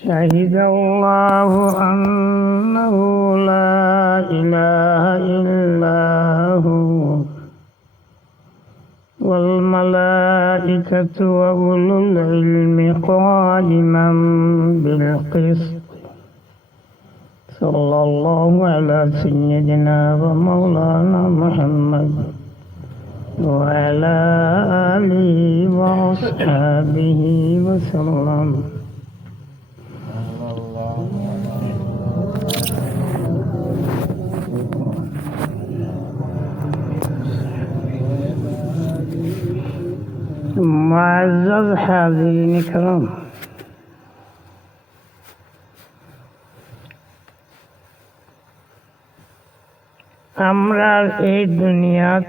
شهد الله أنه لا إله إلا هو والملائكة وأولو العلم قائما بالقسط صلى الله على سيدنا ومولانا محمد وعلى آله وأصحابه وسلم. معزز حاضرین کرام، আমরা এই দুনিয়াত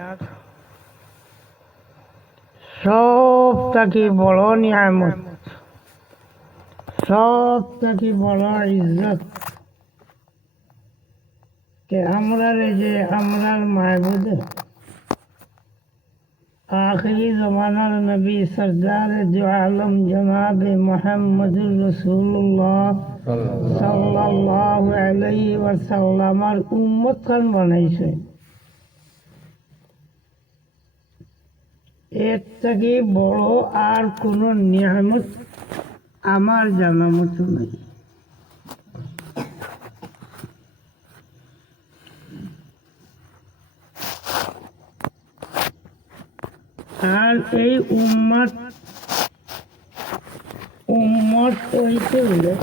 সব থাকি বড় নিয়ামত, সব থাকি বড় ইজ্জত কে আমরা যে আমরার মাহবুদ आखिरी ज़मानार नबी सरदार जो आलम जनाब मोहम्मदुर रसूलुल्लाह सल्लल्लाहु अलैहि वसल्लमर उम्मत खान बनाइছে। এর থেকে বড় আর কোনো নিয়ামত আমার জানা মতো নেই। আর এই উম্মত হইতে হলে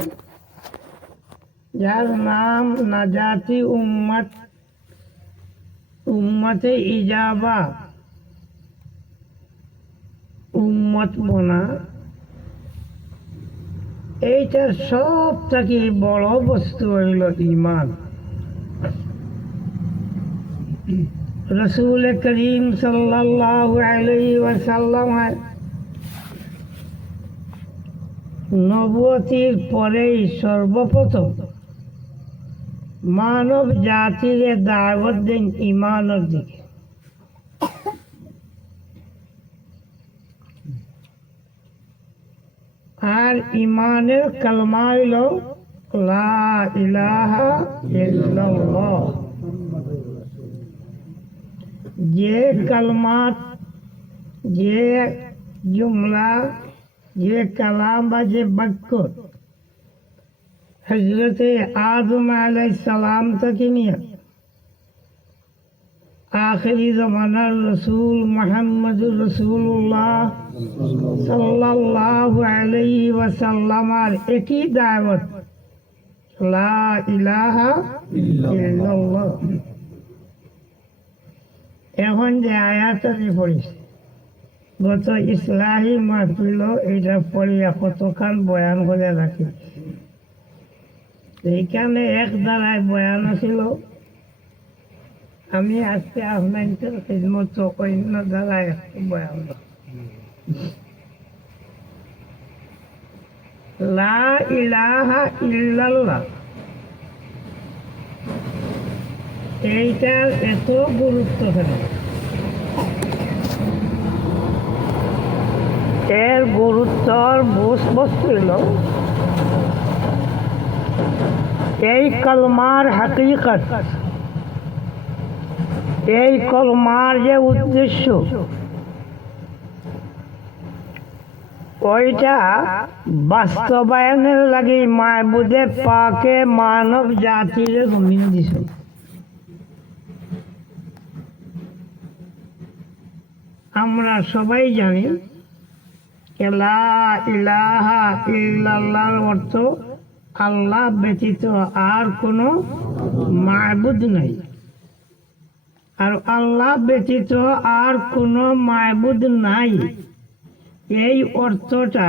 যার নাম নাজাতি উম্মতে ইজাবা উম্মত বনা, এইটার সব থেকে বড় বস্তু হইল ঈমান। रसूल करीम सल्लल्लाहु अलैहि वसल्लम নবুয়তির পরেই সর্বপ্রথম মানব জাতির দাওয়াত দেন ঈমানের দিকে। আর ঈমানের কালমা হইল লা ইলাহা ইল্লাল্লাহ। যে কালমাত, যে জুমলা, যে কালাম বা যে বাক্য হযরতে আদম আলাইহিস সালাম থেকে নিয়ে আখিরি জামানার রসুল মুহাম্মদুর রাসূলুল্লাহ সাল্লাল্লাহু আলাইহি ওয়াসাল্লামের একই দাওয়াত লা ইলাহা ইল্লাল্লাহ। এখন যে আয়াতটি পড়িস গত ইসলাহি মাহফিল এইটা পড়িয়া কতখান বয়ান করে রাখি। এইখানে এক দ্বারায় বয়ান ছিল, আমি আজকে আপনাদের খিদমত অন্য দ্বারায় বয়ান। লা ইলাহা ইল্লাল্লাহ এইটার এত গুরুত্ব কেন? এর গুরুত্বর বস্তু হল এই কলমার হাকিকত, এই কলমার যে উদ্দেশ্য ওইটা বাস্তবায়নের লাগে মাহবুদে পাকে মানব জাতির জমিন দিছে। আমরা সবাই জানি লা ইলাহা ইল্লাল্লাহর অর্থ আল্লাহ ব্যতীত আর কোনো মাহবুদ নাই। আর আল্লাহ ব্যতীত আর কোনো মাহবুদ নাই, এই অর্থটা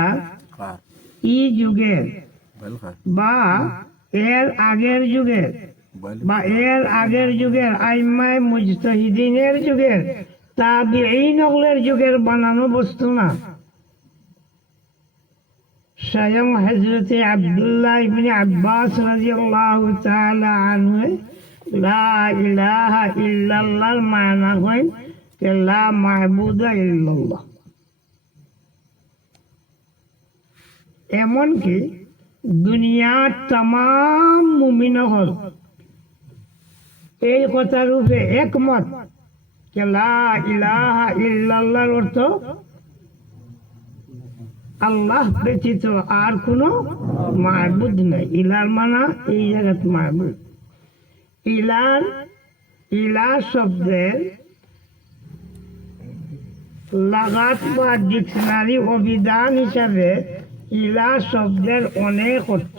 ই যুগের বা এর আগের যুগের বা এর আগের যুগের আইম্মায়ে মুজতাহিদিনের যুগের তাবিঈনের যুগের বানানো বস্তু না। স্বয়ং হযরতে আব্দুল্লাহ ইবনে আব্বাস রাদিয়াল্লাহু তাআলা আনহু লা ইলাহা ইল্লাল্লাহর মানা হয় যে লা মাহবুদা ইল্লাল্লাহ। এমনকি দুনিয়ার তাম মুমিন হল এই কথার রূপে একমত যে লা ইলাহা ইল্লাল্লাহর অর্থ আল্লাহ ব্যতীত আর কোনো মাবুদ নাই। ইলার মানা এই জায়গাত মাবুদ। ইলা শব্দের লাগাত বা ডিকশনারি অভিধান হিসাবে ইলা শব্দের অনেক অর্থ,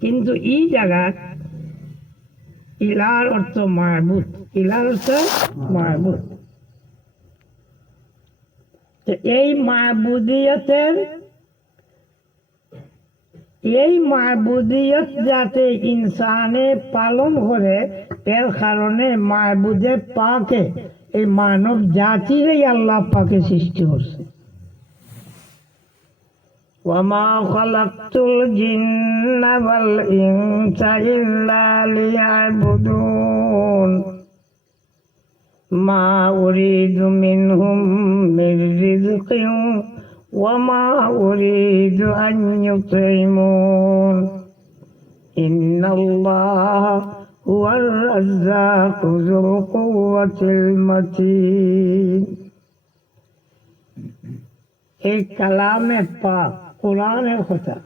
কিন্তু এই জায়গাত ইলার অর্থ মাবুদ। ইলার অর্থ মাবুদ। এই মাবুদিয়ত যাতে ইনসানে পালন করে, এর কারণে মাবুদে পাকে এই মানব জাতিরই আল্লাহ পাকে সৃষ্টি করছে। ওয়ামা খালাকতুল জিন্না ওয়াল ইনসা ইল্লা লিয়াবুদুন মা উরিদু মিনহুম মির রিজকিন ওয়ামা উরিদু আন ইউতঈমুন ইন্নাল্লাহা হুয়ার রাজ্জাকু যুল কুওয়াতিল মাতিন। এই কালামে পাক কোরআনের কথা।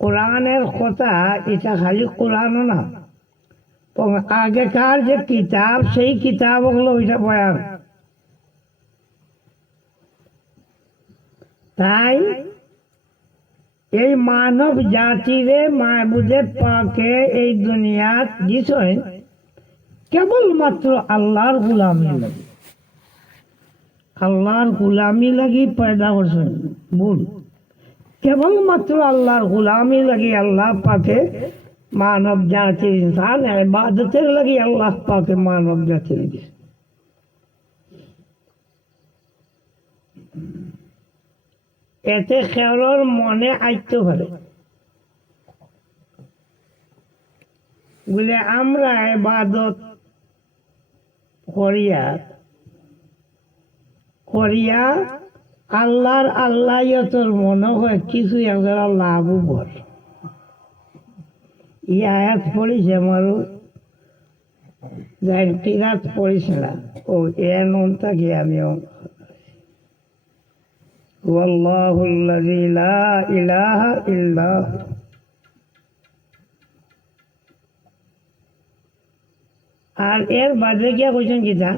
কোরআনের কথা এটা খালি কোরআনও না, আগেকার যে কিতাব সেই কিতাব হলো ওইটা বয়ান। তাই এই মানব জাতিরে মাবুদে পাকে এই দুনিয়াত দিছেন কেবলমাত্র আল্লাহর গোলামি লাগি। আল্লাহর গোলামি লাগি পয়দা করছেন ভুল। কেবলমাত্র আল্লাহর গোলামি লাগি আল্লাহ পাকে মানব জাতির ইনসান ইবাদতের লাগি আল্লাহ পাকে মানব জাতির দিছে। এতে খেরর মনে আইতে পারে বলে আমরা ইবাদত করিয়া আল্লাহর আল্লাহর মনে হয় কিছু একটা লাভও বল। এই আয়াত পড়িছে আমারও যাই কিরাত পড়িছিলাম ও এর নন থাকি আমিও ওয়াল্লাহুল্লাযী লা ইলাহা ইল্লা হু। আর এর বাদে গিয়া কইছেন কিতা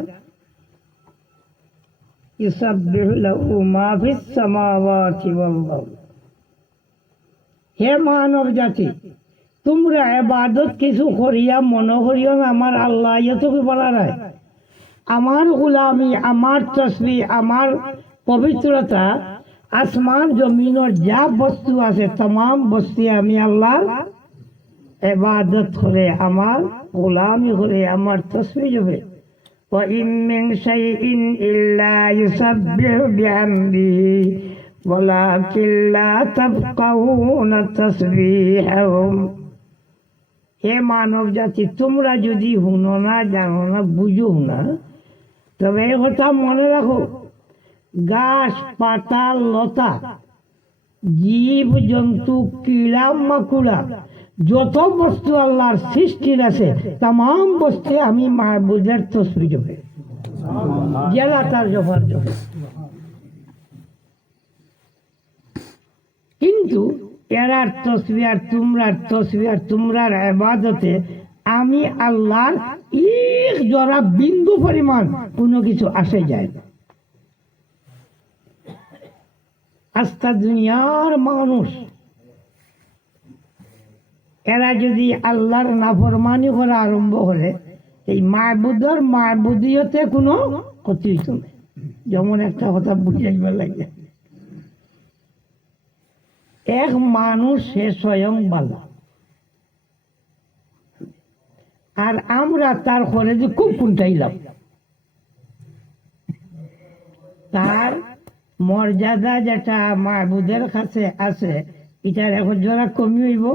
ইউসাব্বিহু লাহু মা ফিস সামাওয়াতি ওয়াল আরদ। হে মানব জাতি, তোমরা ইবাদত কিছু করিয়া মনে করিও না আমার আল্লাহ এত কি বলা নাই। আমার গোলামি, আমার তসবিহ, আমার পবিত্রতা আসমান জমিনের যা বস্তু আছে तमाम বস্তু আমি আল্লাহর ইবাদত করে, আমার গোলামি করে, আমার তসবিহ জপে। ওয়া ইন মিন শাইইন ইল্লা ইউসাব্বিহু বিহামদিহি ওয়ালাকিন লা তাফকাহুনা তাসবিহাহুম। হে মানব জাতি, তোমরা যদি শুনো না, জানো না, বুঝো না, তবে এই কথা মনে রাখো, গাছ পাতা লতা জীব জন্তু কীড়া মাকুড়া যত বস্তু আল্লাহর সৃষ্টির আছে तमाम বস্তু আমি মাবুদের তসবিহ জপে, যারা তার জপার জপে। কিন্তু এরার তসবিহ আর তোমরার ইবাদতে আমি আল্লাহর এক জরা বিন্দু পরিমাণ কোনো কিছু আসে যায় না। আস্তা দুনিয়ার মানুষ এরা যদি আল্লাহর নাফরমানি করা আরম্ভ করে, এই মাবুদের মাবুদিয়তে কোনো ক্ষতি হইত না। যেমন একটা কথা বুঝাইবার লাগে, এক মানুষ সে স্বয়ং বালা, আর আমরা তার করে যে খুব কুন্টাইলাম, তার মর্যাদা যেটা মাবুদের কাছে আছে এটার এখন জোড়া কমি হইব,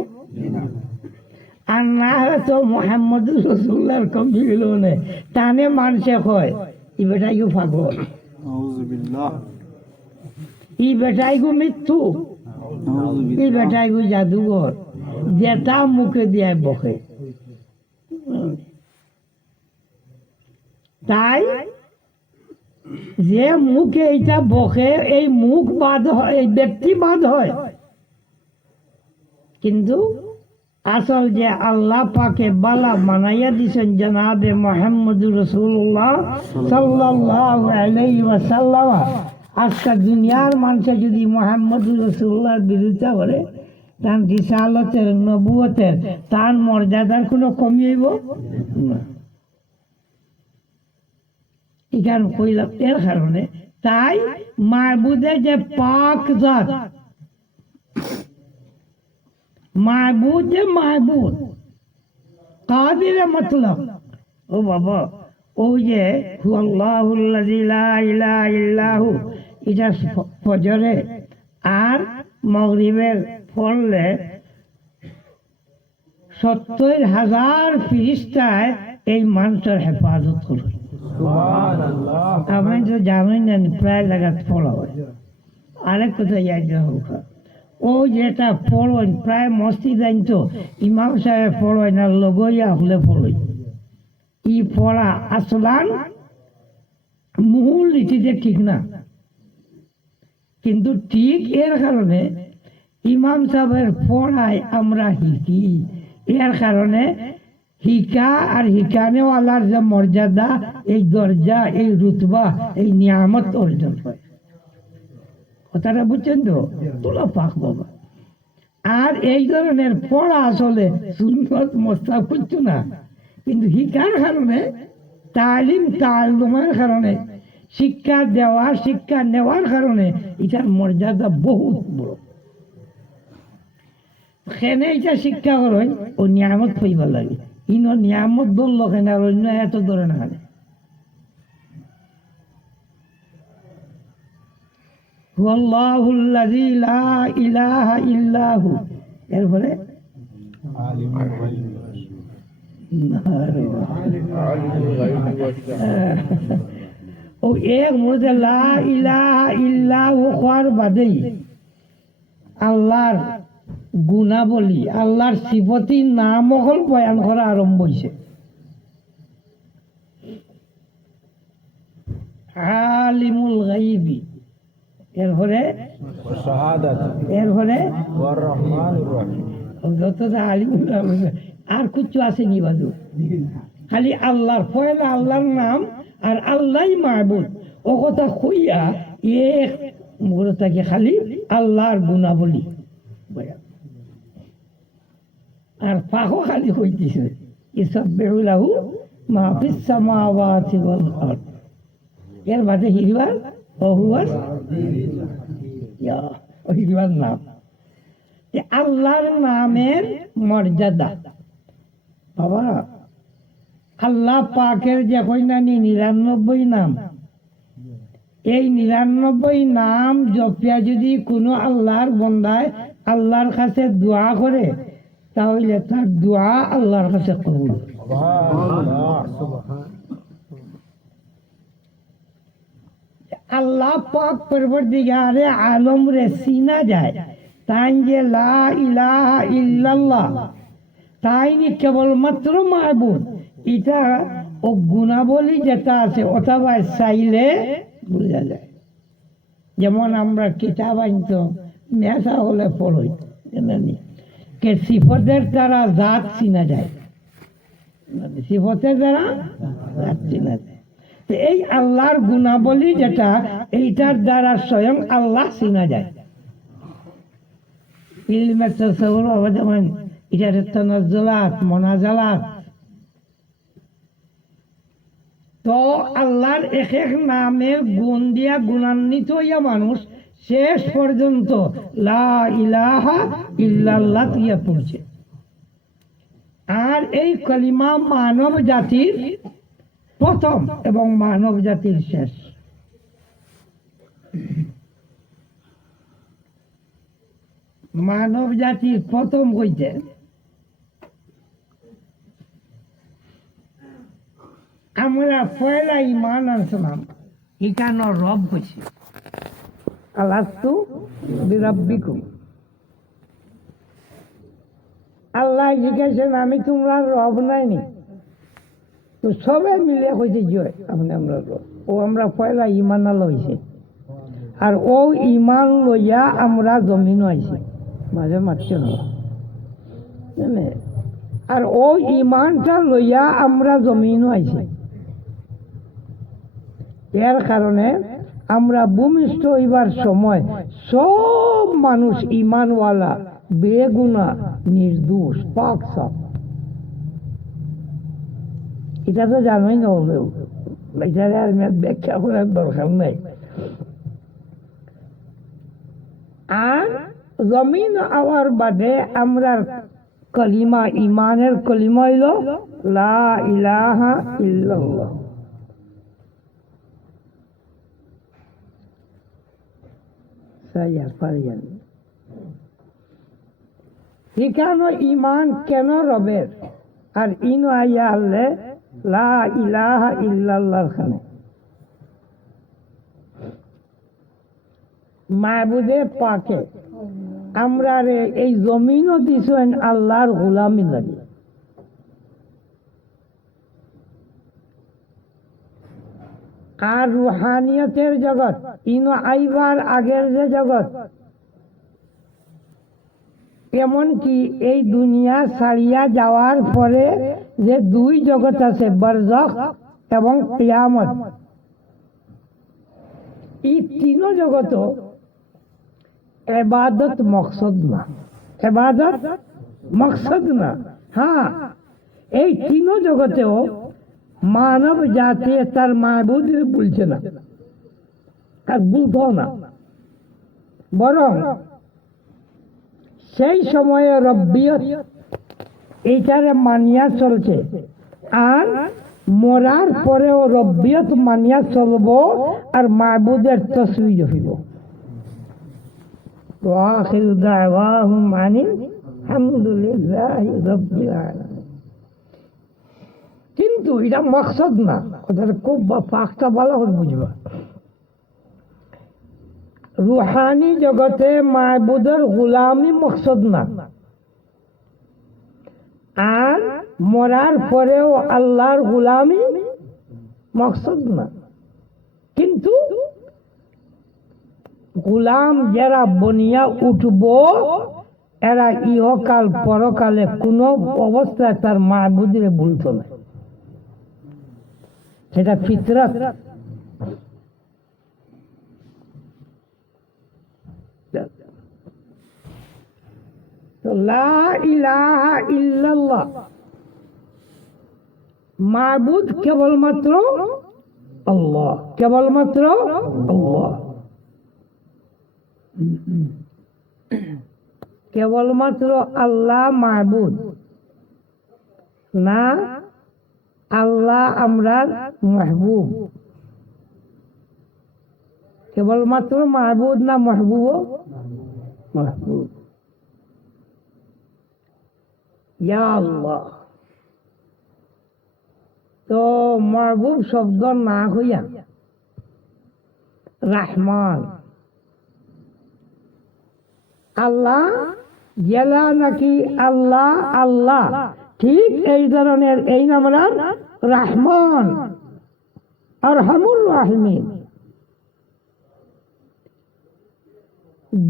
আর না হয়তো মোহাম্মদ রসুল্লাহর কমি হইল না। টানে মানুষে কয় ই বেটাইগু পাগল, ই বেটাইগু মৃত্যু, এই বেটাই গো জাদুঘর যেটা মুখে দিয়ে বকে। তাই যে মুখে এইটা বকে এই মুখ বাদ হয়, এই ব্যক্তি বাদ হয়, কিন্তু আসল যে আল্লাহ পাকে বালা মানাইয়া দিছেন জনাবে মুহাম্মদুর রাসূলুল্লাহ সাল্লাল্লাহু আলাইহি ওয়াসাল্লাম, আজকে দুনিয়ার মানুষে যদি মুহাম্মদুর রাসূলুল্লাহর বিরোধিতা করে তার রিসালতের নবুয়তের তার মর্যাদার কোনো কমি হইব না। এখানে কইলাম এর কারণে তাই মাহবুদে যে পাক জাত, মাহবুদ যে মাহবুদ কাদির মতলব, ও বাবা ওই যে হুয়াল্লাহুল্লাযী লা ইলাহা ইল্লাহু, এটা ফজরে আর মাগরিবের পড়লে ৭০,০০০ ফেরেশতায় এই মানুষের হেফাজত করে। আমি তো জানি না, প্রায় লাগাত পড়া হয়। আরেক কথা ইয়াদ হোক, ও যেটা পড়েন প্রায় মসজিদ আনতো ইমাম সাহেব পড়েন না লগইয়া হলে পড়েন, ই পড়া আসলান মূল নীতিতে ঠিক না, কিন্তু ঠিক এর কারণে ইমাম সাহেবের পড়ায় আমরা শিখি, এর কারণে হিকা আর হিকানেওয়ালার যে মর্যাদা, এই দরজা, এই রুতবা, এই নিয়ামত অর্জন হয়। কথাটা বুঝছেন তো? তোলা পাক বাবা। আর এই ধরনের পড়া আসলে সুন্নত মোস্তাব করছো না, কিন্তু শিক্ষার কারণে, তালিম তালুমের কারণে, শিক্ষা দেওয়া শিক্ষা নেওয়ার কারণে এটার মর্যাদা বহুত বড়। সেনে এটা শিক্ষা করেন ও নিয়ামত পাইবার লাগে, ইনো নিয়ামত বললো কেন আর অন্য এত ধরে না। হুয়াল্লাহুল্লাযী লা ইলাহা ইল্লাহু, এরপরে ও এক মুহূর্তে লা ইলাহা ইল্লাহু হওয়ার বাদেই আল্লাহর গুণাবলী, আল্লাহর সিফতি নাম অকল বয়ান করা আরম্ভ হয়েছে। আলিমুল গাইবি, এরপরে এরপরে আর কিছু আসেনি বাজু, খালি আল্লাহর পয়লা আল্লাহর নাম আর আল্লাহ মাহবুদ, ও কথা কইয়া এক মুহূর্তে খালি আল্লাহর গুণাবলী আর পাখো খালি হইতেছে ইসাব্বিহু লাহু মা ফিস সামাওয়াতি ওয়াল আরদ, এর বাদে হিরবার ও হুয়াস ইয়া, ও হিরবার নাম। আল্লাহর নামের মর্যাদা বাবা, আল্লাহ পাকের যে কইনানি ৯৯ নাম, এই ৯৯ নাম জপিয়া যদি কোনো আল্লাহর বন্দায় আল্লাহর কাছে দোয়া করে, তাহলে তার দোয়া আল্লাহর কাছে কবুল। আল্লাহ পাক পরবর্তীগারে আলম রে চিনা যায়, তাই যে লা ইলাহা ইল্লাল্লাহ, তাই নি কেবলমাত্র মাহবুদ, এটা ও গুণাবলী যেটা আছে ওটা ভাই চাইলে বোঝা যায়। যেমন আমরা কিতাব আনতো মেসা হলে পড়ই, জানি কে সিফতের দ্বারা জাত চিনা যায়, সিফতের দ্বারা জাত চিনা যায়। এই আল্লাহর গুণাবলী যেটা, এইটার দ্বারা স্বয়ং আল্লাহ চিনা যায়। ইলমে তাসাউর হবে যেমন এটার তানাজ্জুলাত মুনাজালাত, তো আল্লাহর এক এক নামের গুণ দিয়া গুণান্বিত হইয়া মানুষ শেষ পর্যন্ত লা ইলাহা ইল্লাল্লাহ দিয়া পৌঁছে। আর এই কালিমা মানব জাতির প্রথম এবং মানব জাতির শেষ। মানব জাতির প্রথম হইতে আমরা পয়লা ইমান আনছিলাম, এখানে রব হয়েছে আলাস্তু বিরাব্বিকুম, আল্লাহ জিজ্ঞাসেন আমি তোমরা রব নাইনি? তো সবে মিলে কইছে জয় আপনি আমরা রব। ও আমরা পয়লা ইমান লইছে, আর ও ইমান লইয়া আমরা জমিন আইছি, মাঝে মারছে না। আর ও ইমানটা লইয়া আমরা জমিন আইছি। এর কারণে আমরা ভূমিষ্ঠ হইবার সময় সব মানুষ ইমানওয়ালা, বেগুনা, নির্দোষ, পাক সাফ। এটা তো জানোই না, হলেও এটারে আর ব্যাখ্যা করার দরকার নাই। আর জমিন আওয়ার বাদে আমরা কলিমা, ইমানের কলিমা হইল লা ইলাহা ইল্লাল্লাহ। এখানে ইমান কেন রবের, আর ইনো আইয়া আল্লে লা ইলাহা ইল্লাল্লাহর খানে মাহবুদে পাকে আমরা রে এই জমিনও দিছেন আল্লাহর গোলামি লাগে। আর রুহানিয়তের জগৎ ইনো আইবার আগের যে জগৎ, এমনকি এই দুনিয়া ছাড়িয়া যাওয়ার পরে যে দুই জগৎ আছে, বরজখ এবং কিয়ামত, এই তিন জগৎ ইবাদত মকসদ না, ইবাদত মকসদ না। হ্যাঁ, এই তিন জগতেও মানব জাতি তার মাহবুদ বলছে না, আর বলতো না, বরং সেই সময়ে রব্বিয়ত এইটারে মানিয়া চলছে, আর মরার পরেও রব্বিয়ত মানিয়া চলব, আর মাহবুদের তসবিহ হইব। ওয়াখিরু দাওয়াহুম আনিল হামদুলিল্লাহি রাব্বিল আলামিন। কিন্তু এটা মকসদ না, ওদের খুব পাকটা ভালো করে বুঝবা। রুহানি জগতে মাহবুদের গোলামি মকসদ না, আর মরার পরেও আল্লাহর গোলামি মকসদ না। কিন্তু গোলাম যারা বনিয়া উঠব, এরা ইহকাল পরকালে কোন অবস্থায় তার মাহবুদের ভুলত না, সেটা ফিতরত। লা ইলাহা ইল্লাল্লাহ, মাবুদ কেবলমাত্র আল্লাহ, কেবলমাত্র আল্লাহ, কেবলমাত্র আল্লাহ মাবুদ না, আল্লাহ আমরা মাহবুব। কেবলমাত্র মাহবুদ না মাহবুব? মাহবুব। ইয়া আল্লাহ। তো মাহবুব শব্দ না হইয়া রহমান, আল্লাহ জেলা নাকি আল্লাহ আল্লাহ, ঠিক এই ধরনের এই নামরা রহমান আরহামুর রাহিমিন।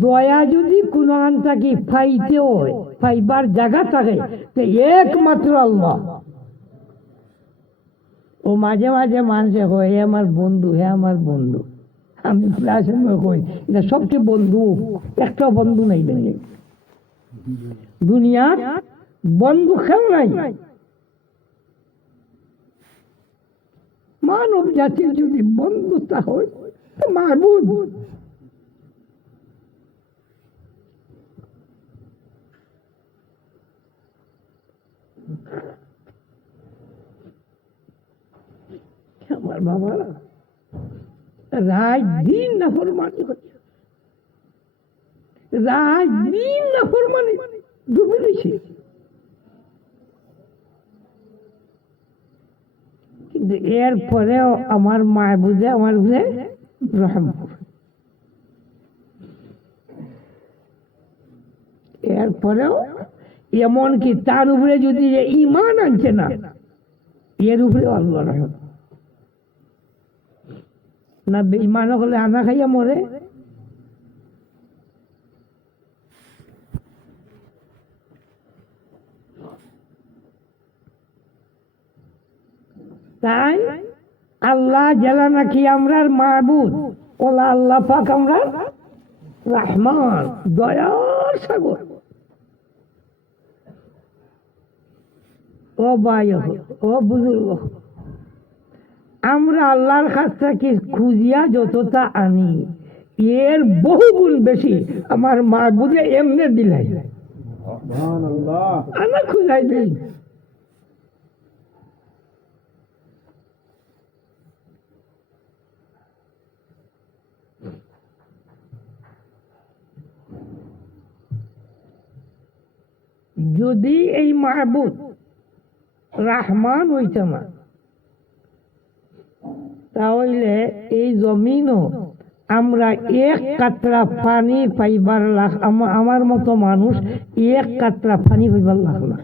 দয়া যদি কোন আনটাকে পাইতে হয়, পাইবার জায়গা থাকে, তো একমাত্র আল্লাহ। ও মাঝে মাঝে মানুষে হয় হে আমার বন্ধু, হে আমার বন্ধু। আমি ক্লাসের মধ্যে কই এটা সবচেয়ে বন্ধু, একটা বন্ধু নাই দুনিয়ার, বন্ধু কেউ নাই। মানব জাতির যদি বন্ধুতা হয় তো মাহবুব। আমার বাবারা রাত দিন নাফরমানি হচ্ছে, রাত দিন নাফরমানি ডুবে রয়েছে। কিন্তু এরপরেও আমার মাহবুদে আমার উপরে রহম করে, এরপরেও এমনকি তার উপরে যদি ঈমান আনছে না, এর উপরে আল্লাহ রহমত না। বেঈমান হলে আনা খাইয়া মরে। তাই আল্লাহ যারা নাকি আমরার মাহবুব, ওলা আল্লাহ পাক আমরা রহমান, দয়ার সাগর। ও ভাই, ও বুজুর্গ, আমরা আল্লাহর কাছ থেকে খুঁজিয়া যতটা আনি, এর বহু গুণ বেশি আমার মাহবুবে এমনি দিলাই আমরা খুঁজাই দিই। যদি এই মাহবুব রহমান হইত না, তাহলে এই জমিনও আমরা এক কাতরা পানি পাইবার লাখ, আমার মতো মানুষ এক কাতরা পানি পাইবার লাখ না।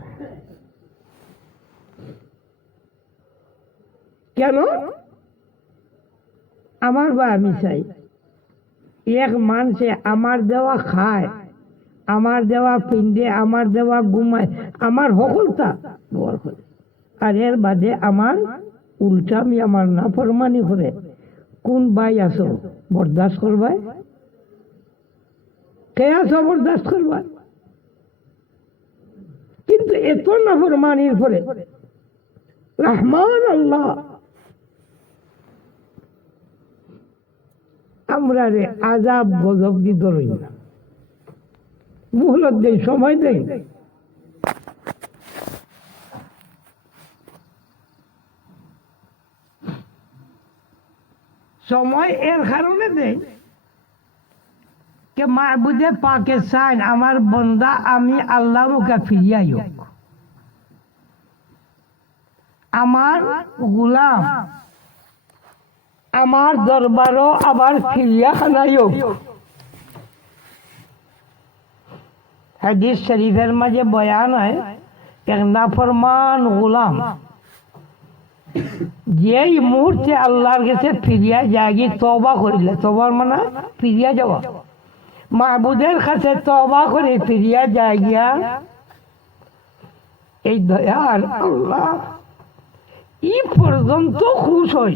কেন? আমার বা আমি চাই এক মানুষে আমার দেওয়া খায়, আমার দেওয়া পিণ্ডে, আমার দেওয়া ঘুমায়, আমার সকলটা ব্যবহার করে, আর এর বাদে আমার উল্টামি আমার নাফরমানি করে। কোন ভাই আছো বরদাস্ত করবাই? কে আছো বরদাস্ত করবাই? কিন্তু এত নাফরমানির পরে রহমান আল্লাহ আমরা রে আজাব গজব দি ধরই না, মুহলত দেই, সময় দেই। সময় এর কারণে দেই কে মাহবুদে পাকে চান আমার বন্দা আমি আল্লাহ মুখে ফিরিয়াই হোক, আমার গুলাম আমার দরবারও আবার ফিরিয়া খানাই হোক। হাদিস শরীফের মাঝে বয়ান হয়, এক নাফরমান গুলাম যেই মুহূর্তে আল্লাহর কাছে ফিরিয়া যাগি, তওবা করিলে, তওবার মানে ফিরিয়া যাওয়া, মাহবুদের কাছে তওবা করে ফিরিয়া যায় গিয়া, এই দয়ার আল্লাহ ই পর্যন্ত খুশ হয়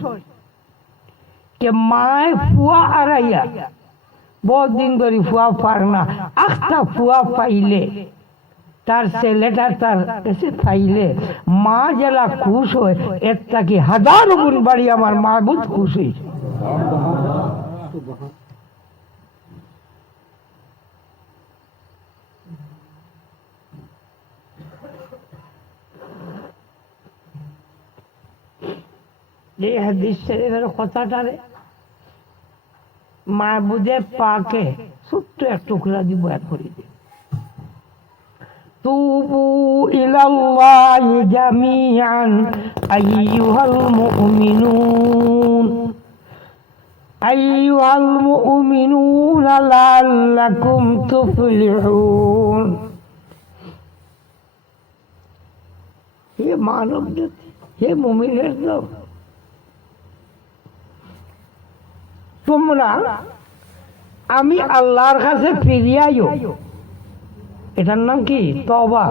কে মায় ফুয়া আড়াইয়া বহুত দিন ধরে ফুয়া পার না, আখটা ফুয়া পাইলে তার ছেলেটা তার কাছে পাইলে মা জেলা খুশ হয়, এর তাকে হাজার গুণ বাড়ি আমার মাহবুদ খুশ হয়েছে। এই হাদিস শরীফের কথাটারে মাহবুদে পাকে ছোট্ট এক টুকরা দিব এক করে দিই। তুবু ইলাল্লাহি জামিআন আইয়ুহাল মুমিনুন লাআল্লাকুম তুফলিহুন। হে মানব জাতি, হে মুমিনের দল, তোমরা আমি আল্লাহর কাছে ফিরিয়াইও, এটার নাম কি? তওবা।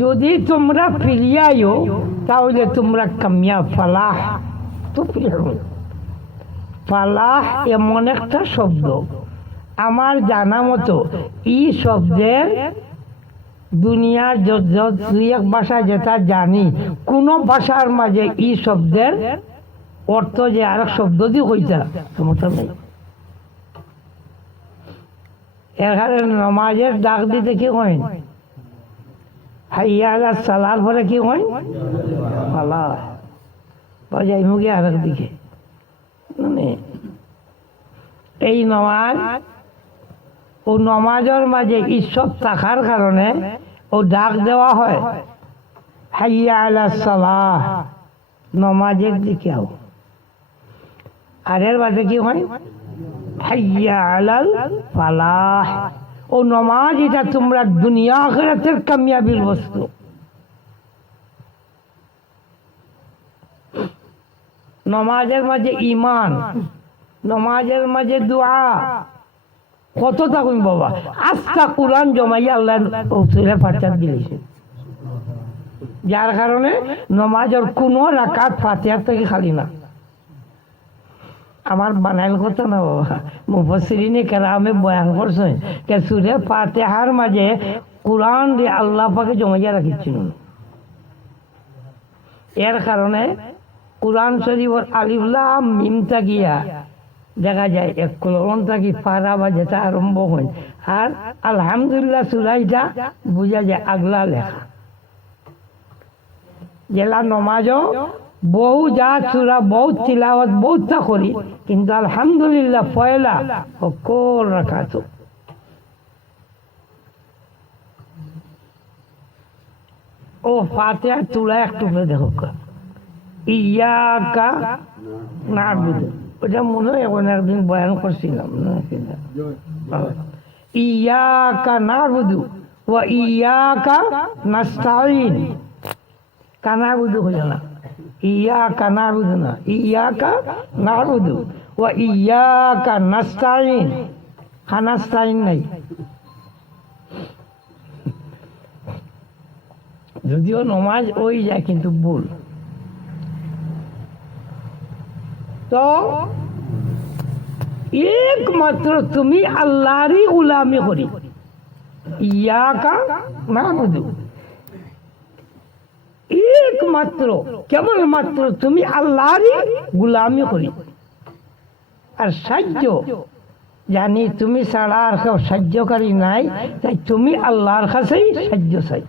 যদি তোমরা ফিরিয়াইও তাহলে তোমরা কামিয়াব, ফালাহ। তুফলিহুন, ফালাহ এমন একটা শব্দ আমার জানা মতো এই শব্দের দুনিয়ার দুই এক ভাষা যেটা জানি, কোন ভাষার মাঝে এই শব্দের অর্থ যে আর এক শব্দ দিয়ে হইতা ক্ষমতা নেই। এখানে নমাজের ডাক দিতে কি কইন? হাইয়া আলা সালার পরে কি কইন? ফালাহ। বাজাই মুখে আর একদিকে মানে এই নমাজ, ও নমাজের মাঝে ঈশ্বর থাকার কারণে ও ডাক দেওয়া হয় হাইয়া আলা সালাহ, নমাজের দিকে। আর এর বাদে কি হয়? হাইয়া আলাল ফালাহ। ও নমাজ এটা তোমরা দুনিয়া আখিরাতের কামিয়াবির বস্তু। নমাজের মাঝে ঈমান, নমাজের মাঝে দোয়া, কত থাকুন বাবা। আস্থা কোরআন জমাইয়া আল্লাহ সূরা ফাতিহা দিয়েছে, যার কারণে নমাজের কোনো রাকাত ফাতিহা থেকে খালি না। আমার বানাইল কথা না বাবা, মুফাসসিরিনে কেরামে বয়ান করছেন যে সূরা ফাতিহার মাঝে কোরআন দিয়ে আল্লাহ পাকে জমাইয়া রাখিছিলেন। এর কারণে কোরআন শরীফের আলিফ লাম মিম গিয়া দেখা যায় এক কলম থাকি পারা বা যেটা আরম্ভ হয়, আর আলহামদুলিল্লাহ সূরাটা বুঝা যায় আগলা লেখা। জেলা নমাজও বহু যা সূরা বহুত তিলাওয়াত বহুতটা করি, কিন্তু আলহামদুলিল্লাহ পয়লা সকল রাকাত। ও ফাতিহা তুলা একটু করে দেখো, ইয়াকা না'বুদু, ওটা মনে হয় এখন একদিন বয়ান করছিলাম না, ইয়াকা না'বুদু ওয়া ইয়াকা নাস্তাঈন। কানাবুদু হলো না, ইয়াকা না'বুদু না, ইয়াকা না'বুদু ওয়া ইয়াকা নাস্তাঈন। খানাস্তাঈন নাই, যদিও নমাজ ওই যায় কিন্তু ভুল। তো একমাত্র তুমি আল্লাহরই গোলামি করি, ইয়াকা না'বুদু, একমাত্র কেবলমাত্র তুমি আল্লাহরই গোলামি করি। আর সাহায্য জানি তুমি ছাড়া আর কেউ সাহায্যকারী নাই, তাই তুমি আল্লাহর কাছেই সাহায্য চাই।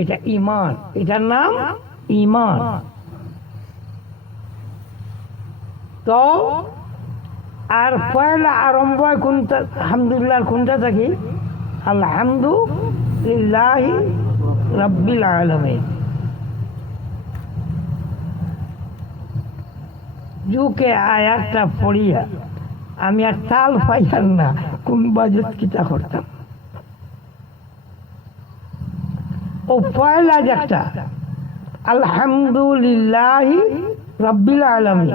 এটা ঈমান, এটার নাম ঈমান। তো আর পয়লা আরম্ভ হয় কোনটা? আলহামদুলিল্লাহ কোনটা থাকি? আলহামদুলিল্লাহি রাব্বিল আলামিন। যুকে আয়াতটা পড়িয়া আমি আর তাল পাইয়ার না কোন বাজত কিতা করতাম। ও পয়লা যেটা আলহামদুলিল্লাহি রাব্বিল আলামিন,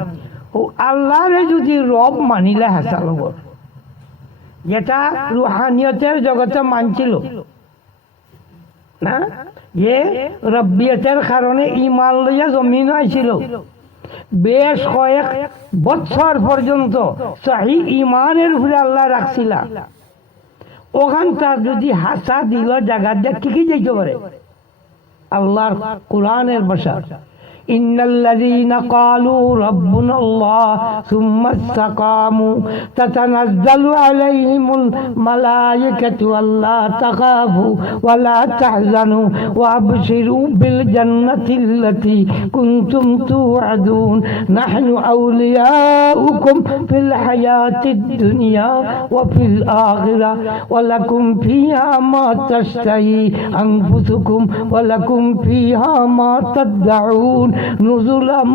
ও আল্লাহরে যদি রব মানিলে হাসাল, যেটা রুহানিয়তের জগতে মানছিল না, যে রব্বিয়তের কারণে ঈমান লইয়া জমিন আইছিল, বেশ কয়েক বছর পর্যন্ত সহি ঈমানের উপরে আল্লাহ রাখছিলা। ওখানটা যদি হাসা দিল জায়গা দিয়ে ঠিকই যাইতে পারে। আল্লাহর কোরআনের ভাষা, ইন্নাল্লাযীনা ক্বালু রাব্বুনাল্লাহ সুম্মা ইসতাকামু তাতানাজ্জালু আলাইহিমুল মালায়েকাতু আল্লা তাখাফু ওয়া লা তাহজানু ওয়া আবশিরু বিল জান্নাতিল্লাতী কুনতুম তুআদুন নাহনু আউলিয়াউকুম ফিল হায়াতিদ দুনিয়া ওয়া ফিল আখিরাহ ওয়া লাকুম ফিহা মা তাশতাহি আনফুসুকুম ওয়া লাকুম ফিহা মা তাদউন নুজুলাম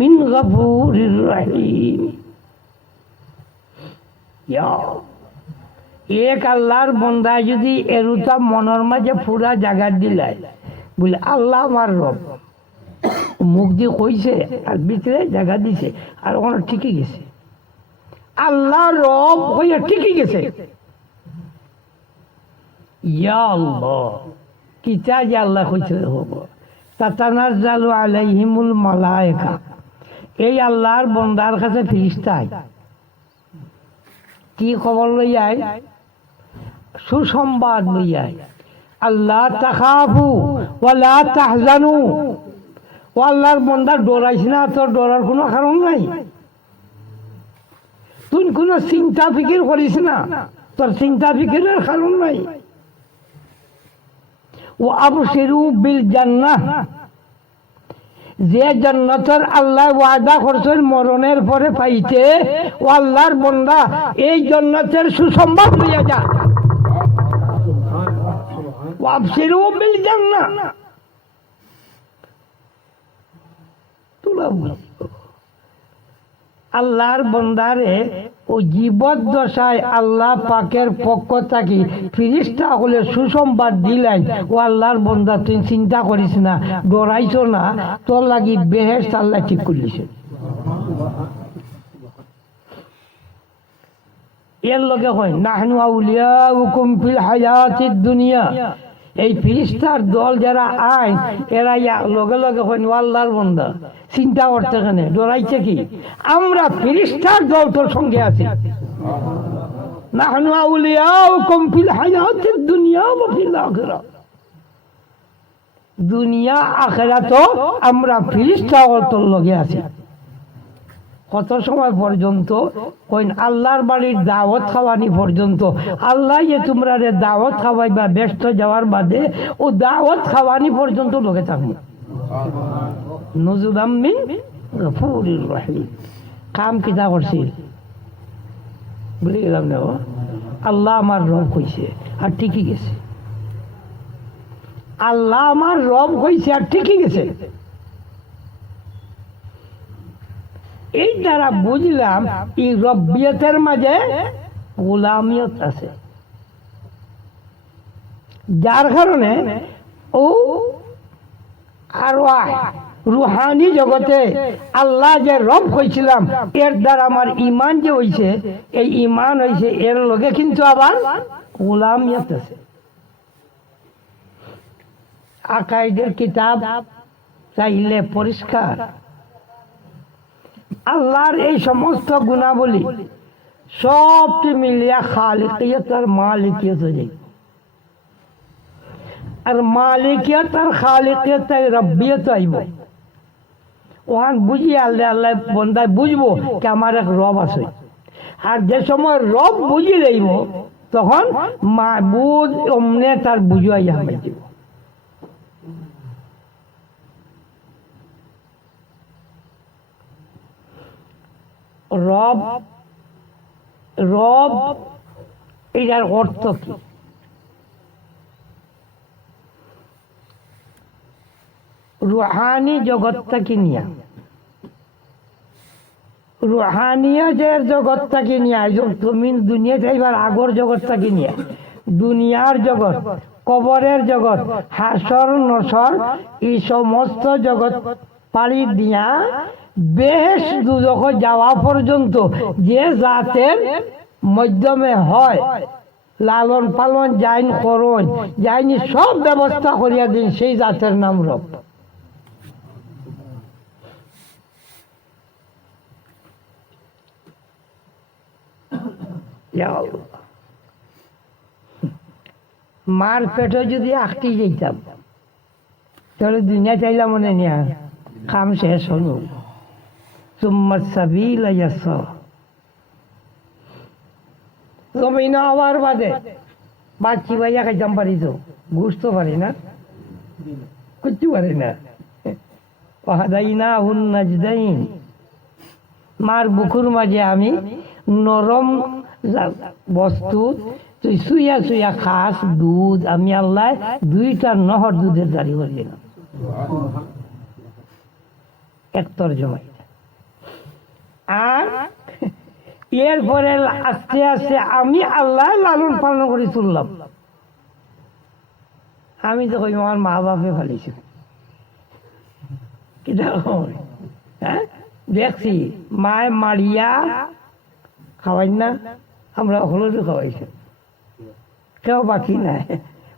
মিন গফুরির রহিম। এক আল্লাহর বন্দা যদি এরুতা মনের মাঝে পুরা জায়গা দিলাই বলে আল্লাহ আমার রব, মুখ দিয়ে কইছে আর ভিতরে জায়গা দিছে, আর ওখানে ঠিকই গেছে। আল্লাহ রব হইয়া ঠিকই গেছে। ইয়া আল্লাহ, কিতা যে আল্লাহ কইছে হব, তাতানাজ্জালু আলাইহিমুল মালায়েকা, এই আল্লাহর বন্দার কাছে ফেরেশতা কি খবর লইয়াই? সুসংবাদ লইয়াই। আল্লাহ তাখাফু ওয়া লা তাহজানু, ও আল্লাহর বন্দা ডরাইস না, তোর ডরার কোনো কারণ নাই। তুই কোনো চিন্তা ফিকির করিস না, তোর চিন্তা ফিকিরের কারণ নাই। ও আবশিরু বিল জান্নাহ, যে জান্নাতের আল্লাহ ওয়াদা করছেন মরণের পরে পাইতে, ও আল্লাহর বান্দা এই জান্নাতের সুসংবাদ লইয়া যা। ও আবশিরু বিল জান্নাহ, তো পুরা বুঝবো আল্লাহর বন্দারে ও জীবত দশায় আল্লাহ পাকের পক্ষ থাকি ফিরিস্তা হলে সুসংবাদ দিলেন ও আল্লাহর বন্দা তুই চিন্তা করিস না ডরাইছ না তোর লাগি বেহেশত আল্লাহ ঠিক করিস এর লগে হয় নাহনু আউলিয়াউকুম ফিল হায়াতিদ দুনিয়া এই ফিরিস্তার দল যারা আয় এরা লগে লগে হয় আল্লাহর বন্দা চিন্তা করতে কেন ডরাইছে কি আমরা ফিরিস্তার দল তোর সঙ্গে আছি নাহনু আউলিয়াউকুম ফিল হায়াতিদ দুনিয়া ওয়া ফিল আখিরাহ দুনিয়া আখিরাতও আমরা ফিরিস্তা তোর লগে আছি কত সময় পর্যন্ত কইন আল্লাহর বাড়ির দাওয়াত খাওয়ানি পর্যন্ত আল্লাহ যে তোমরা রে দাওয়াত খাওয়াইবা ব্যস্ত যাওয়ার বাদে ও দাওয়াত খাওয়ানি পর্যন্ত লোকে থাকবো নজুলাম মিন গফুরির রহিম কাম কিতা করছি বলে গেলাম না আল্লাহ আমার রব কইছে আর ঠিকই গেছে আল্লাহ আমার রব কইছে আর ঠিকই গেছে এই দ্বারা বুঝলাম এই রব্বিয়তের মাঝে গোলামিয়ত আছে যার কারণে ও আরওয়াহ রুহানি জগতে আল্লাহ যে রব হয়েছিলাম এর দ্বারা আমার ইমান যে হইছে এই ইমান হইছে এর লগে কিন্তু আবার গোলামিয়ত আছে আকাইদের কিতাব চাইলে পরিষ্কার আল্লাহর এই সমস্ত গুণাবলী সবটি মিলিয়া খালিকিয়ত আর মালিকিয়ত হয়ে যায় আর মালিকিয়ত আর খালিকিয়ত রব্বিয়ত আইব ওখান বুঝি আল্লাহ আল্লাহ বন্দায় বুঝবো কি আমার এক রব আছে আর যে সময় রব বুঝি লইব তখন মাবুদ অমনে তার বুঝাই আমি দিব রব রব এটার অর্থ কি রুহানি জগৎটাকে নিয়ে রুহানিয়াতের জগৎটাকে নিয়ে তুমি দুনিয়াতে এবার আগর জগৎটাকে নিয়ে দুনিয়ার জগৎ কবরের জগৎ হাসর নসর এই সমস্ত জগৎ পাড়ি দিয়া বেশ দুদক যাওয়া পর্যন্ত যে জাতের মাধ্যমে হয় লালন পালন যাইন করণ যাইনি সব ব্যবস্থা করিয়া দিন সেই জাতের নাম রব মার পেটে যদি আঁকটি যেতাম তাহলে দুনিয়া চাইলাম মনে নিয়া কাম শেষ হল জমিন আবার বাদে বাচ্চি ভাইয়া খাইতাম পারি তো বুঝতে পারি না করতে পারি না মার বুকুর মাঝে আমি নরম বস্তু তুই শুইয়া শুইয়া খাস দুধ আমি আল্লাহ 2টা নহর দুধের দাড়ি করে দিলাম একতর জমাই আর এরপরে আস্তে আস্তে আমি আল্লাহ লালন পালন করে তুললাম আমি তো কই আমার মা বাপে ফেলেছি হ্যাঁ দেখছি মায় মারিয়া খাওয়াই না আমরা হলুদও খাওয়াইছি কেউ বাকি নাই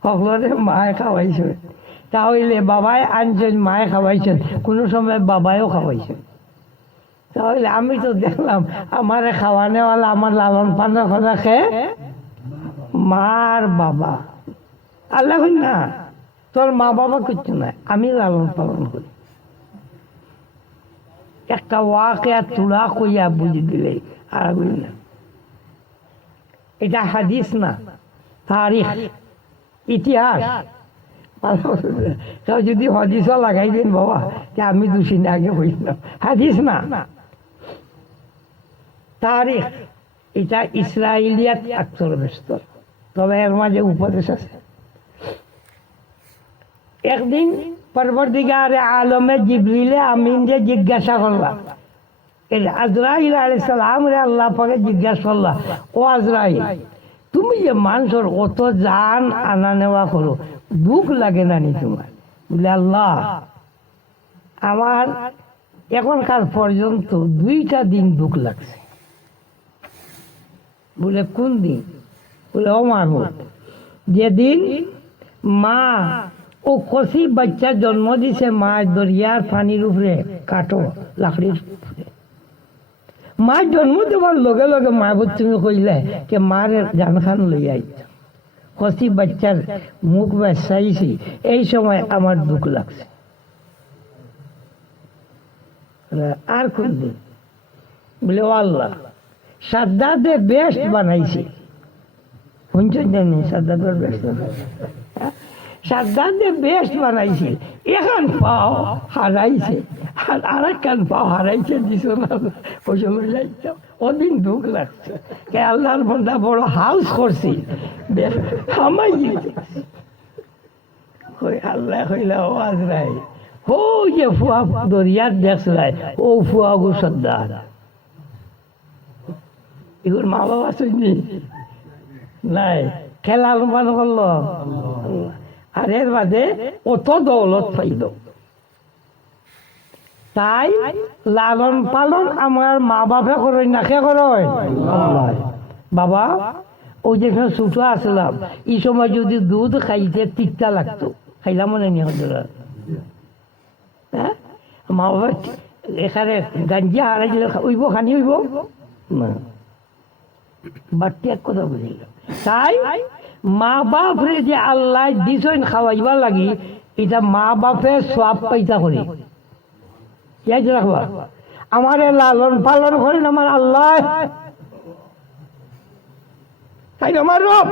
সকলরে মায়ে খাওয়াইছে তাহলে বাবাই আনছেন মায়ে খাওয়াইছেন কোনো সময় বাবাইও খাওয়াইছেন তাহলে আমি তো দেখলাম আমার খাওয়ানেওয়ালা আমার লালন পালন কথা খেয়ে মার বাবা আল্লাহ না তোর মা বাবা কিছু নাই আমি লালন পালন করি একটা ওয়াকিয়া তুলা কইয়া বুঝি দিলে আর না এটা হাদিস না তারিখ ইতিহাস কেউ যদি হাদিসও লাগাই দেন বাবা আমি 2 দিন আগে হইলাম হাদিস না তারিখ এটা ইসরায়েলিয়াত আত্মরবেস্ত তবে এর মাঝে উপদেশ আছে একদিন পরবর্তীকারে আলমে জিবরিলে আমিন যে জিজ্ঞাসা করলাম, আজরাইল আলাইহিস সালাম রে আল্লাহ পাকে জিজ্ঞাসা করলা, ও আজরাইল, তুমি যে মানুষের অত জান আনা নেওয়া করো, দুঃখ লাগে না নি তোমার? বলে, আল্লাহ আমার এখনকার পর্যন্ত 2টা দিন দুঃখ লাগছে। বলে, কোন দিন? বলে, ও মাহবুব, যেদিন মা ও কষি বাচ্চা জন্ম দিছে, মা দরিয়ার পানির উপরে কাটো লাকড়ির উপরে, মা জন্ম দেওয়ার লগে লগে মাহবুব তুমি কইলে যে মার জান খান লইয়া আইত, কষি বাচ্চার মুখ বেসাইছি, এই সময় আমার দুঃখ লাগছে। আর কোন দিন? বলে, ও আল্লাহ, সাদ্দাদে বেস্ট বানাইছি। শুনছেন জানি সাদ্দাদের বেস্ট? সাদ্দাদে বেস্ট বানাইছিল, এখন পাও হারাইছে, আর আরেকখান পাও হারাইছে দিছ না, ওই সময় যাইতাম, ওদিন দুঃখ লাগছে। কে আল্লাহর বন্দা বড় হাউস করছি, আমাই যেতে আল্লাহ হইলা, ও আজরাইল, ও যে ফুয়া দরিয়ার দেখলাই, ও ফুয়া গো সর্দার, এগুলোর মা বাবা শুনি নাই, খেলা অনুমান করলো, আর এর বাদে অত দৌলত পাইল। তাই লালন পালন আমার মা বাপে করেন না, কে করেন? বাবা, ওই যে ছোট আসলাম, এই সময় যদি দুধ খাইতে তিক্তা লাগতো, খাইলাম মনে নিয়ে হ্যাঁ, মা বাবা এখানে গাঞ্জিয়া হারাই দিলে উইব, খানি উইব না, বাড়তি এক কথা বুঝিল। তাই মা বাপরে যে আল্লাহ দিছেন খাওয়াইবা লাগি, এটা মা বাপে সব পাইতা করি ইয়াদ রাখবা। আমার লালন পালন করেন আমার আল্লাহ, তাই আমার রব।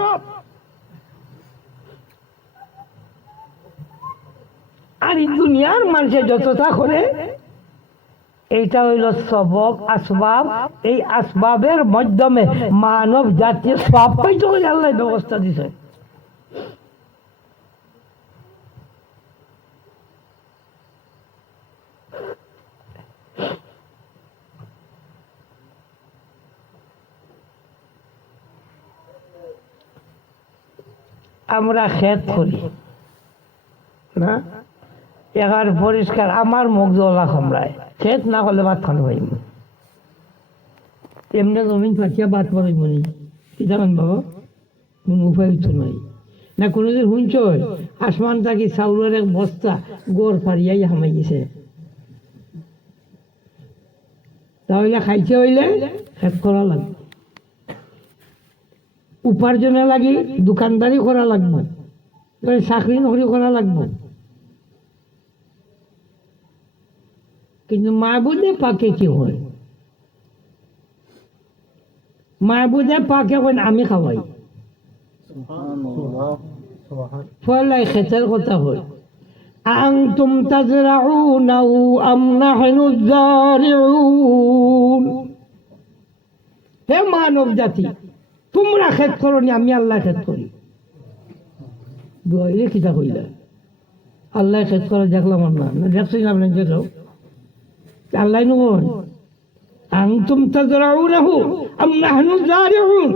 আর এই দুনিয়ার মানুষে যতটা করে, এইটা হইল সবক আসবাব, এই আসবাবের মাধ্যমে মানব জাতীয় সব পাইতে করে আল্লাহ ব্যবস্থা দিছে। আমরা খেত করি না, এগার পরিষ্কার, আমার মুখ জলা খামড়ায়, খেত না করলে ভাত খানো পাইব, এমনি জমিন ফাঁকিয়া ভাত পারিব নি, কি জানেন বাবা? কোন উপায় তো নাই না। কোনোদিন শুনছ আসমান থাকি চাউলের এক বস্তা গড় ফারিয়াই হামাই গেছে? তাহলে খাইতে হইলে খেত করা লাগবে, উপার্জনে লাগি দোকানদারি করা লাগবে, চাকরি নকরি করা লাগবে। কিন্তু মাহবুদে পাকে কি হয়? মাহবুদে পাকে হয় আমি খাওয়াই, ফলে খেতের কথা হয়। আনতুম তাজরাউনাহু আম নাহনু যারিউন, হে মানব জাতি, তোমরা খেত করো নি, আমি আল্লাহ খেত করি। দুয়াইলে কিতা কইলা? আল্লাহ খেত করা দেখলাম না, দেখছিলাম না, যে আল্লাহ নয়। আনতুম তাজরাউনাহু আম নাহনু যারিউন,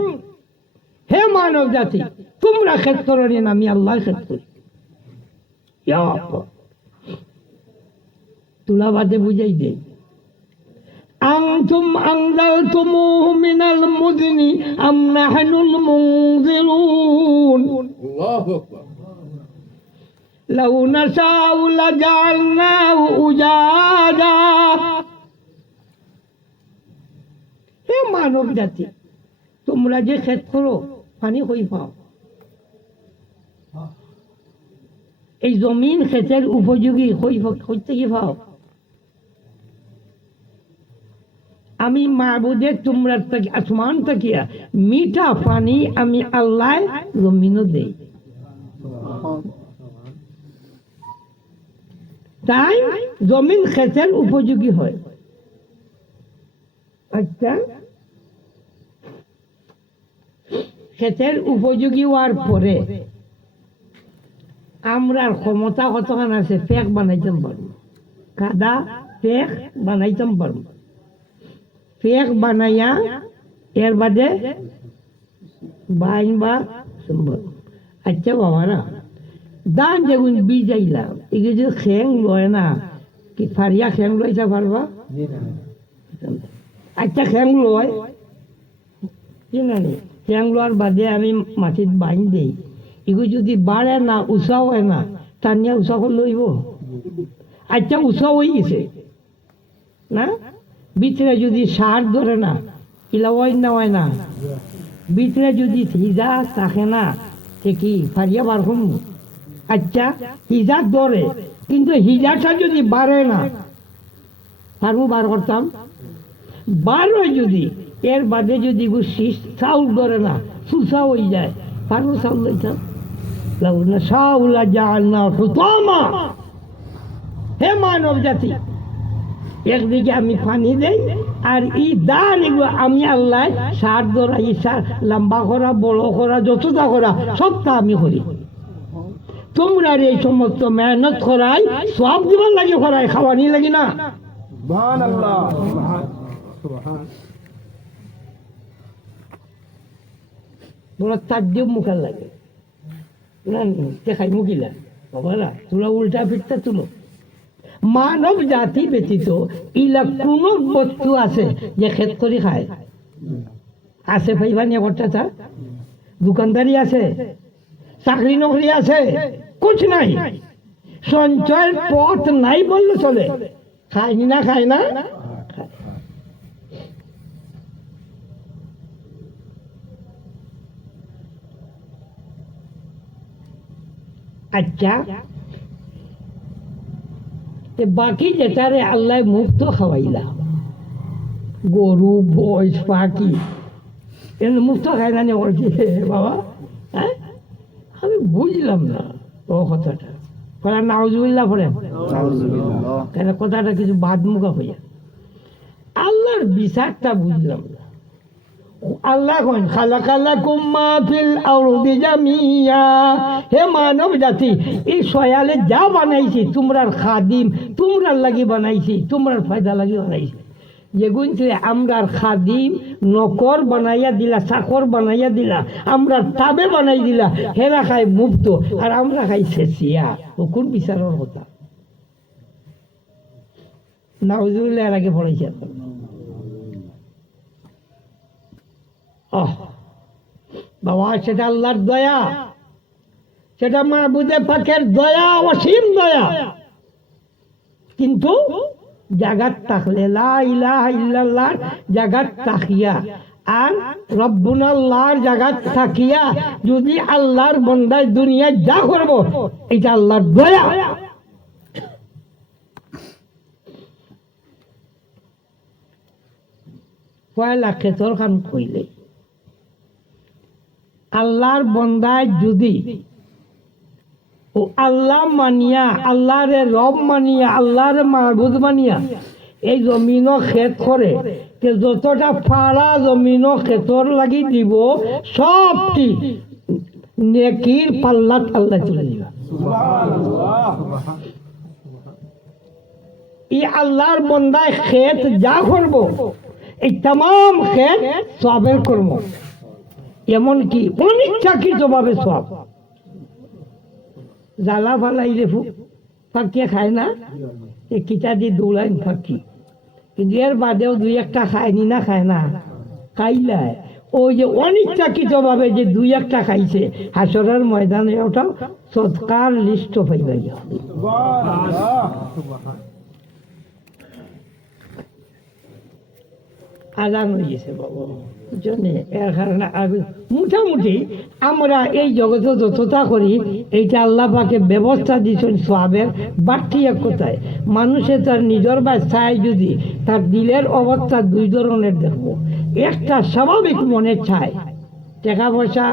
হে মানব জাতি, তোমরা খেত করো নি, আমি আল্লাহ খেত করি। তুলা বাদে বুঝাই দে। আনতুম আনজালতুমুহু মিনাল মুজনি আম নাহনুল মুনজিলুন, আল্লাহু আকবার। লাউ নাশাউ লাজআলনাহু উজাজা, হে মানব জাতি, তোমরা যে খেত করো পানি কই পাও? এই জমিন খেতের উপযোগী কই থেকে পাও? আমি মাহবুদের তোমরা আসমান থাকিয়া মিঠা পানি আমি আল্লাহ জমিনও দেই। তাই জমিন খেতের উপযোগী হয়। আচ্ছা, খেতের উপযোগী হওয়ার পরে আমরার ক্ষমতা কতখান আছে পেক বানাইতাম পারব, কাদা পেক বানাইতাম পারব, পেক বানাইয়া এর বাদে বাইন বা সম্ভব। আচ্ছা বাবারা, দান যেগুন বীজ আইলাম এগুলো যদি খেং লয় না, কি ফারিয়া খেং লইতে পারবা? আচ্ছা খেং লয় কি নানি, খেং লোয়ার বাদে আমি মাটিত বাইন দিই, এগুলো যদি বাড়ে না উষা হয় না, তার নিয়ে উষা করে লইব। আচ্ছা উষা হয়ে গেছে না, ভিতরে যদি সার ধরে না, কিলা হয় না, ভিতরে যদি হিজা থাকে না, সে কি ফারিয়া বার করবো? আচ্ছা হিজা ধরে, কিন্তু হিজাটা যদি বাড়ে না, পারবো বার করতাম? বার হয় যদি, এর বাদে যদি শীষ চাউল ধরে না, সুসা হয়ে যায়, পারবো চাউল লইতাম? লাগবে না। সাউলা জাহান্না হুতামা, হে মানব জাতি, একদিকে আমি পানি দেই, আর এই দান এগুলো আমি আল্লাহ সার ধরা, এই সার লম্বা করা, বড় করা, যতটা করা সবটা আমি করি। তোমরা এই সমস্ত মেহনত করাই, সব দিবার লাগে করাই, খাওয়ানি লাগে না। তোরা তার দিয়ে মুখার লাগে না, দেখাই মুখিলা বাবারা, তোরা উল্টা পিঠটা তুলো। মানব জাতি ব্যতীত ইলা কোন বস্তু আছে যে খেত করে খায়? আছে ভাইবা নিয়ে করতে চায়? দোকানদারি আছে, চাকরি নকরি আছে, কুছ নাই, সঞ্চয়ের পথ নাই বললে চলে। খায়নি না, খায় না, খায়। আচ্ছা বাকি যেটারে আল্লাহ মুক্ত খাওয়াইলা, গরু ভোজ পাখি এমনি মুক্ত খাই না করছি বাবা? হ্যাঁ, আমি বুঝলাম না ও কথাটা। পরে নাউজুবিল্লাহ পড়েন, কেন কথাটা কিছু বাদ মুখা হইয়া, আল্লাহর বিচারটা বুঝলাম না। আল্লাহ কন খালাকালাকুম মা ফিল আরদি জামিয়া, হে মানব জাতি, এই সয়ালে যা বানাইছি তোমরার খাদিম, তোমরার লাগি বানাইছি, তোমরার ফায়দা লাগি বানাইছি। যেগুন আমরার খাদিম নকর বানাইয়া দিলা, চাকর বানাইয়া দিলা, আমরা তাবে বানাই দিলা, হেরা খাই মুক্ত আর আমরা খাই শেষিয়া। ও কোন বিচারের কথা? নাউজুবিল্লাহ এর আগে পড়াইছে। বাবা সেটা আল্লাহর দয়া, সেটা মাহবুবে পাকের দয়া, অসীম দয়া। কিন্তু জাগাত থাকলে লা ইলাহা ইল্লাল্লাহ জাগাত থাকিয়া আর রব্বুনাল্লাহর জাগাত থাকিয়া যদি আল্লাহর বন্দায় দুনিয়ায় যা করব, এটা আল্লাহর দয়া। পয়লা খেতর খান কইলে আল্লাহর বন্দায় যদি ও আল্লাহ মানিয়া, আল্লাহর রব মানিয়া, আল্লাহর মাহবুদ মানিয়া এই জমিনও খেত করে, যতটা ফাড়া জমিনও খেতর লাগি দিব, সবটি নেকির পাল্লাত আল্লাহ তুলে দিবা। এই আল্লাহর বন্দায় খেত যা করব, এই তাম খেত সবের কর্ম, এমনকি অনিচ্ছাকৃতভাবে সব। জ্বালা ফালাইলে ফাঁকিয়ে খায় না, এই কিতা দিয়ে দৌড়াইন ফাঁকি, কিন্তু এর বাদেও দুই একটা খায়নি না, খায় না, খাইলায়। ওই যে অনিচ্ছাকৃতভাবে যে দুই একটা খাইছে, হাসরের ময়দানে ওটাও সৎকার লিস্ট পাইবাই। আজান হয়ে গেছে বাবা, জন্যে এর কারণে মোটামুটি আমরা এই জগতে যতটা করি, এইটা আল্লাহ পাকে ব্যবস্থা দিচ্ছেন সওয়াবের। বাড়তি এক কথায় মানুষে তার নিজের বাচ্চায় যদি তার দিলের অবস্থা দুই ধরনের দেখবো, একটা স্বাভাবিক মনে চায় টাকা পয়সা,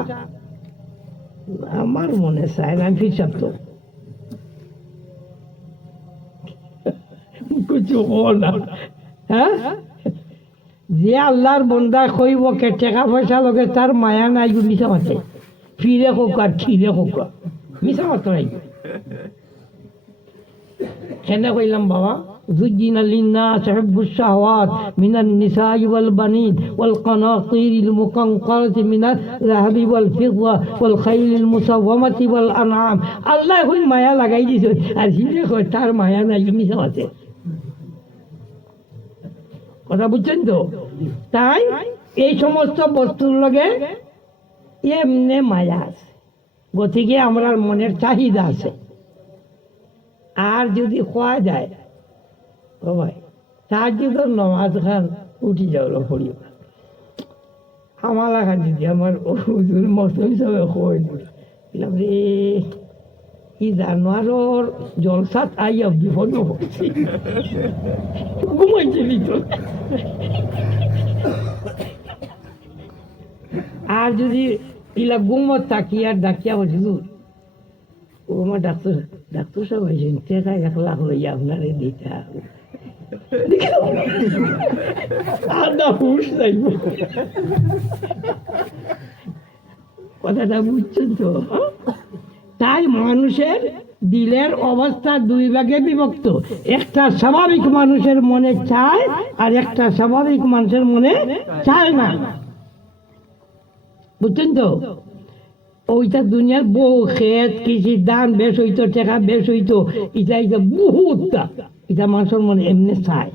আমার মনে চায় না, আমি ফিরসাব তো কিছু না। হ্যাঁ, যে আল্লাহর বন্দা কইব কে টাকা পয়সা লগে তার মায়া নাই, মিশা মাতে ফিরে হোক আর খিরে হোক, মিশা মাত্র নাই, কেন কইলাম বাবা زُيِّنَ لِلنَّاسِ حُبُّ الشَّهَوَاتِ مِنَ النِّسَاءِ وَالْبَنِينَ وَالْقَنَاطِيرِ الْمُقَنطَرَةِ مِنَ الذَّهَبِ وَالْفِضَّةِ وَالْخَيْلِ الْمُسَوَّمَةِ وَالْأَنْعَامِ আল্লাহ কই মায়া লাগাই দিছে আর হিলে কই তার মায়া নাই মিশা আছে কথা বুঝছেন তো তাই এই সমস্ত বস্তুর লগে এমনে মায়া আছে গতিকে আমরা মনের চাহিদা আছে আর যদি খোয়া যায় ও ভাই তার যদি নমাজ খান উঠি যাওয়া পড়িও আমালা খান যদি আমার হুজুর মৌসুম হিসাবে খোয়াই দিলাম রে ই জানোয়ারর জলসাত আইয়া বিপদ হচ্ছে ঘুমাইছে ভিতর আর যদি ইলা ঘুমত তাকিয়া ডাকিয়া হুজুর ও আমার ডাক্তার সাহেব হয়েছেন টেকা 1 লাখ লইয়া আপনারে দিতে হবে আদা হুশ যাইব কথাটা বুঝছেন তো তাই মানুষের দিলের অবস্থা 2 ভাগে বিভক্ত একটা স্বাভাবিক মানুষের মনে চায় আর একটা স্বাভাবিক মানুষের মনে চায় না বুঝছেন তো ওইটা দুনিয়ার বহু ক্ষেত কৃষি দান বেশ হইতো টাকা বেশ হইতো এটা বহুতটা এটা মানুষের মনে এমনি চায়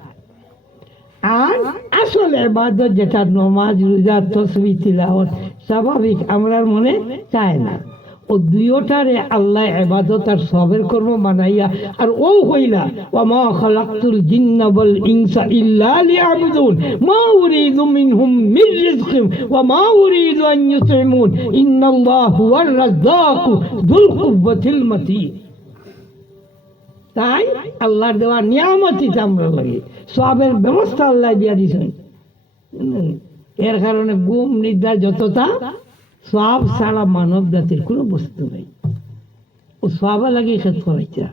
আর আসলে ইবাদত যেটা নামাজ রোজা তাসবিহ তিলাওয়াত স্বাভাবিক আমরার মনে চায় না ও দুইটারে আল্লাহ ইবাদত আর সবের কর্ম বানাইয়া আর ও হইলা ওয়া মা খালাকতুল জিন্না ওয়াল ইনসা ইল্লা লিয়াবুদুন মা উরিদু মিনহুম মির রিজকিন ওয়া মা উরিদু আন ইউতঈমুন ইন্নাল্লাহু হুয়ার রাজ্জাকু যুল কুওয়াতিল মাতিন তাই আল্লাহর দেওয়া নিয়ামতই আমরা লাগে সবের ব্যবস্থা আল্লাহ দিয়া দিয়েছেন এর কারণে ঘুম নিদ্রা যতটা সব ছাড়া মানব জাতির কোনো বস্তু নেই ও সবে লাগে খেত করাইছা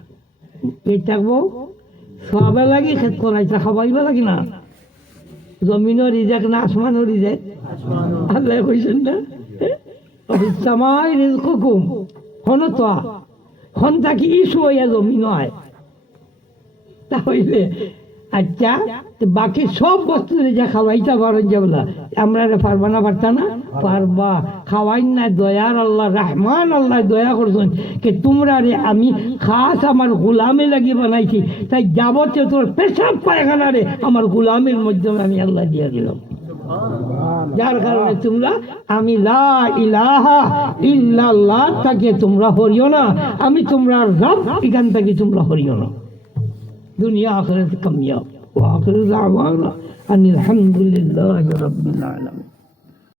পেট থাকবো সবে লাগে খেত করাইছা খাবাইবা লাগে না জমিনও রিজাক না আসমানও রিজাক আল্লাহ কইছেন না সামাই রিজকুকুম হন তো হন থাকি ইস্যু হইয়া জমিন হয় তাহলে আচ্ছা বাকি সব বস্তু যা খাওয়াইতে পারেন যেগুলা আমরা পারবা না পারতা না পারবা খাওয়াই না দয়ার আল্লাহ রহমান আল্লাহ দয়া করছেন যে তোমরা রে আমি খাস আমার গোলামে লাগি বানাইছি তাই যাবতীয় তোর পেশাব পায়খানা রে আমার গোলামের মাধ্যমে আমি আল্লাহ দিয়ে দিলাম যার কারণে তোমরা আমি লা ইলাহা ইল্লাল্লাহ তাকে তোমরা হরিও না আমি তোমরা রব এখান থেকে তোমরা হরিও না দুনিয়া আখিরাত কামিয়াব ওয়া আখিরু দাওয়ানা আনিল হামদুলিল্লাহি রাব্বিল আলামিন।